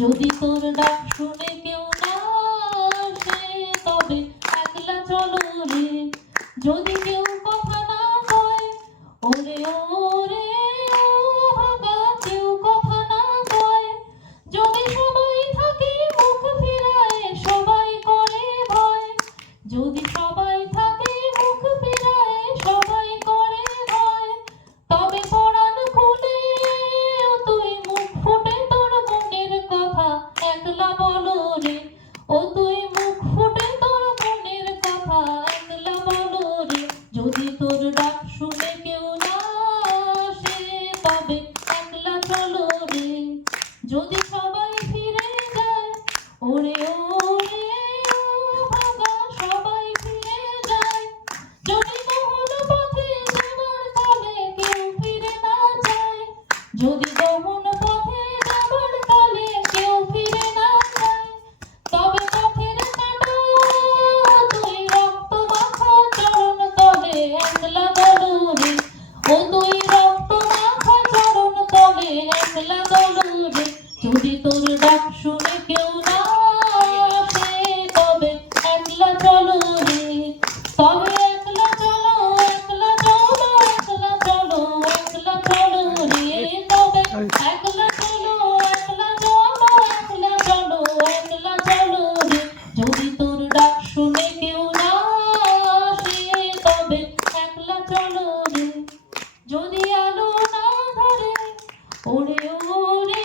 যদি তোর ডাক শুনে কেউ না আসে তবে একলা চলো রে। যদি কেউ কথা না কয় ওরে ওরে ও ভাগা, কেউ কথা না কয়। যদি সবাই থাকে মুখ ফিরায় সবাই করে ভয়। যদি সবাই থাকে মুখ ফিরায় সবাই করে ভয়। তবে পরাণ খুলে তুই মুখ ফুটে তোর মনের কথা একলা বলো রে। ও তুই মুখ ফুটে তোর মনের কথা একলা বলো রে। যদি তোর ডাক শুনে কেউ না আসে তবে একলা চলো রে। যদি সবাই ফিরে যায় ওরে ওরে ও ভাগা, সবাই ফিরে যায়। যদি গহন পথে যাবার কালে কেউ ফিরে না যায়। যদি গহন পথে যাবার কালে কেউ ফিরে না যায়। তবে পথের কাঁটা তুই রক্ত মাখা চরণ তলে একলা দলো রে। ও তুই রক্ত মাখা চরণ তলে একলা দলো রে। যদি তোর ডাক শুনে কেউ না আসে তবে একলা চলো রে। তবে একলা চলো, একলা চলো, একলা চলো, একলা চলো রে। তবে একলা চলো, একলা চলো, একলা চলো, একলা চলো রে। যদি তোর ডাক শুনে কেউ না আসে তবে একলা চলো রে। যদি আলো না ধরে ওরে ওরে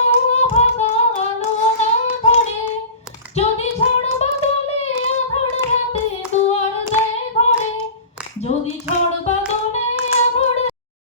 ও ভাগা, আলো না ধরে। যদি ঝড় বাদলে আধার রাতে দুয়ার দেয় ঘরে। যদি ঝড়